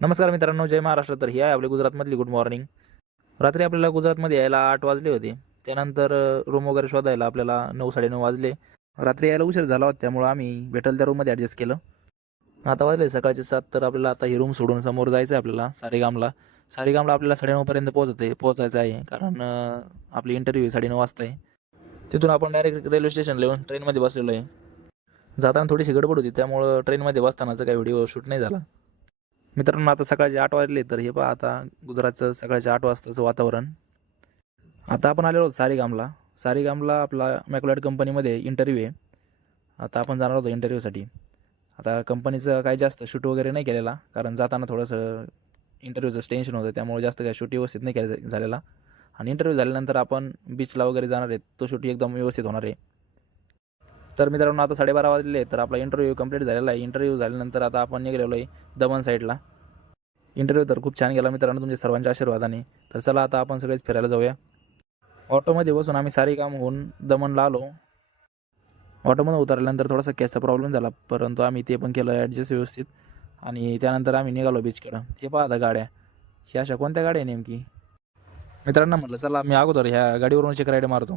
नमस्कार मित्रांनो, जय महाराष्ट्र. तर ही आहे आपली गुजरातमधली गुड मॉर्निंग. रात्री आपल्याला गुजरातमध्ये यायला 8 वाजले होते. त्यानंतर रूम वगैरे शोधायला आपल्याला 9-9:30 वाजले. रात्री यायला उशीर झाला होता, त्यामुळं आम्ही भेटेल त्या रूममध्ये ॲडजस्ट केलं. आता वाजले सकाळचे 7. तर आपल्याला आता ही रूम सोडून समोर जायचं आहे आपल्याला सारेगामला. सारेगामला आपल्याला 9:30 पर्यंत पोहोचायचं आहे, कारण आपली इंटरव्ह्यू 9:30 वाजता आहे. तिथून आपण डायरेक्ट रेल्वे स्टेशनला येऊन ट्रेनमध्ये बसलेलो आहे. जाताना थोडीशी गडबड होती, त्यामुळं ट्रेनमध्ये बसतानाचा काही व्हिडिओ शूट नाही झाला. मित्रांनो, आता सकाळचे 8 वाजले. तर हे पहा, आता गुजरातचं सकाळच्या 8 वाजताचं वातावरण. आता आपण आलेलो आहोत सारेगामला. सारेगामला आपला मॅक्लोड कंपनीमध्ये इंटरव्ह्यू आहे. आता आपण जाणार होतो इंटरव्ह्यूसाठी. आता कंपनीचं काही जास्त शूट वगैरे नाही केलेला, कारण जाताना थोडंसं इंटरव्ह्यूचं टेन्शन होतं, त्यामुळे जास्त काही शूट व्यवस्थित नाही केलं झालेला. आणि इंटरव्ह्यू झाल्यानंतर आपण बीचला वगैरे जाणार आहे, तो शूट एकदम व्यवस्थित होणार आहे. तर मित्रांनो, आता 12:30 वाजले. तर आपला इंटरव्ह्यू कंप्लीट झालेला आहे. इंटरव्ह्यू झाल्यानंतर आता आपण निघालेलो आहे दमन साईडला. इंटरव्ह्यू तर खूप छान गेला मित्रांनो, तुमच्या सर्वांच्या आशीर्वादाने. तर चला, आता आपण सगळेच फिरायला जाऊया. ऑटोमध्ये बसून आम्ही सारेगामहून दमनला आलो. ऑटोमधून उतरल्यानंतर थोडासा गॅसचा प्रॉब्लेम झाला, परंतु आम्ही ते पण केलं ॲडजस्ट व्यवस्थित. आणि त्यानंतर आम्ही निघालो बीचकडं. हे पहा आता गाड्या, ह्या अशा कोणत्या गाड्या आहे नेमकी? मित्रांनो म्हटलं, चला मी अगोदर ह्या गाडीवरून एक राईड मारतो.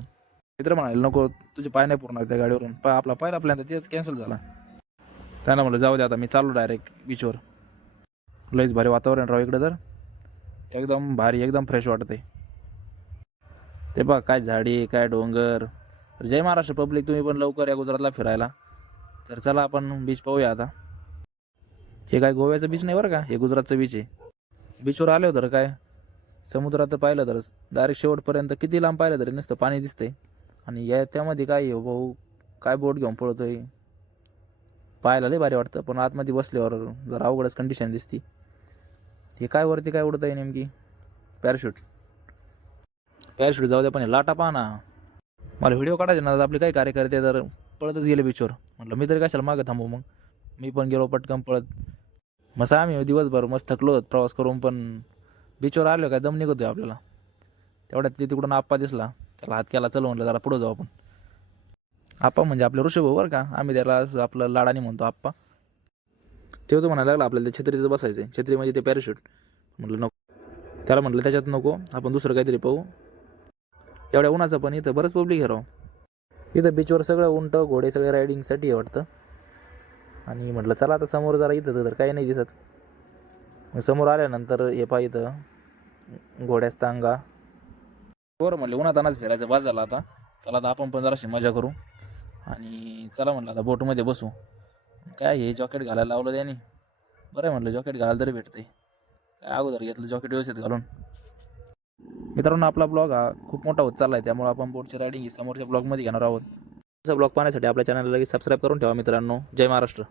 मित्र म्हणाले, नको, तुझे पाय नाही पुरणार त्या गाडीवरून. आपला पहिला प्लॅन तर तेच कॅन्सल झाला. त्यांना म्हटलं जाऊ दे, आता मी चाललो डायरेक्ट बीचवर. लईच भारी वातावरण राव इकडं, तर एकदम भारी, एकदम फ्रेश वाटते. ते बघ, काय झाडी, काय डोंगर. तर जय महाराष्ट्र पब्लिक, तुम्ही पण लवकर या गुजरातला फिरायला. तर चला आपण बीच पाहूया आता. हे काय गोव्याचं बीच नाही बरं का, हे गुजरातचं बीच आहे. बीचवर आले होतं काय, समुद्रात पाहिलं तर डायरेक्ट शेवटपर्यंत किती लांब पाहिलं तरी नुसतं पाणी दिसतंय. आणि या त्यामध्ये काय आहे भाऊ, काय बोट घेऊन पळतोय, पाहायला लय भारी वाटतं. पण आतमध्ये बसल्यावर जरा अवघडच कंडिशन दिसती. हे काय वरती काय उडत आहे नेमकी? पॅराशूट. पॅराशूट जाऊ द्या, पण हे लाटा पहा ना. मला व्हिडिओ काढायचे ना, आपले काही कार्यकर्ते तर पळतच गेले बीचवर. म्हटलं मी तरी कशाला मागं थांबू, मग मी पण गेलो पटकन पळत. मस्त आम्ही दिवसभर मस्त थकलो प्रवास करून, पण बीचवर आलो काय दम निघतोय आपल्याला. तेवढ्यात ते तिकडून आप्पा दिसला, त्याला हात केला, चल म्हटलं जरा पुढं जाऊ आपण. आप्पा म्हणजे आपले ऋषभ बरं का, आम्ही त्याला आपलं लाडाने म्हणतो आप्पा. तेव्हा तो म्हणायला लागला आपल्याला ते छत्रीचं बसायचं आहे, छत्री म्हणजे ते पॅराशूट. म्हटलं नको. त्याला म्हटलं त्याच्यात नको, आपण दुसरं काहीतरी पाहू. एवढ्या उन्हाचं पण इथं बरंच पब्लिक आहे राव. इथं बीचवर सगळं उंट घोडे सगळे रायडिंगसाठी आहे वाटतं. आणि म्हटलं चला आता समोर जरा, इथं तर काही नाही दिसत. मग समोर आल्यानंतर हे पहा, इथं घोड्याच टांगा. बरं म्हटलं, उन्हातानाच फिरायचं बाज झाला आता. चला आता आपण पण जराशी मजा करू. आणि चला म्हटलं आता बोटमध्ये बसू. काय हे जॉकेट घालायला लावलं त्याने, बरं आहे म्हटलं, जॉकेट घालायला तरी भेटते. काय अगोदर घेतलं जॉकेट व्यवस्थित घालून. मित्रांनो, आपला ब्लॉग हा खूप मोठा होत चालला आहे, त्यामुळे आपण बोटची रायडिंग ही समोरच्या ब्लॉगमध्ये घेणार आहोत. ब्लॉग पाहण्यासाठी आपल्या चॅनलला लगेच सबस्क्राईब करून ठेवा मित्रांनो. जय महाराष्ट्र.